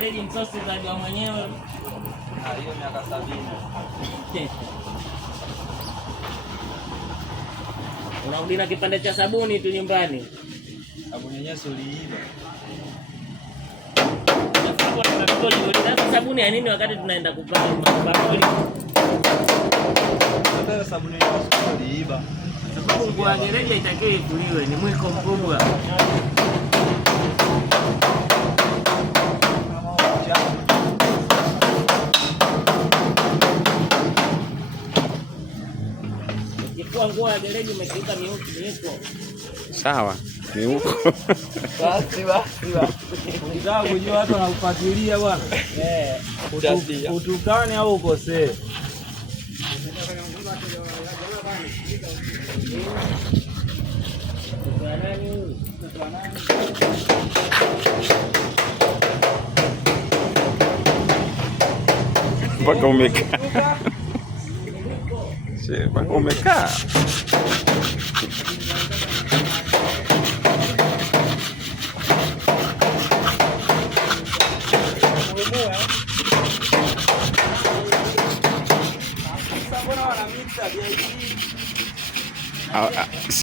gereji msosi za mwenyewe. Hiyo miaka 70. Unarudi na kipande cha sabuni tu nyumbani. Sabuni yenyewe uliiba. Sasa sabuni ya nini wakati tunaenda kuparoli? Hata sabuni yenyewe uliiba. Sababu kwa gereji itakiwa ikuliwe, ni mwiko mkubwa. Ukifua nguo ya gereji umekiuka miiko. Sawa, ni huko. Basi. Unataka kujua watu wanakufuatilia bwana? Utukane au ukosee? Mpaka umekaa. Mpaka umekaa.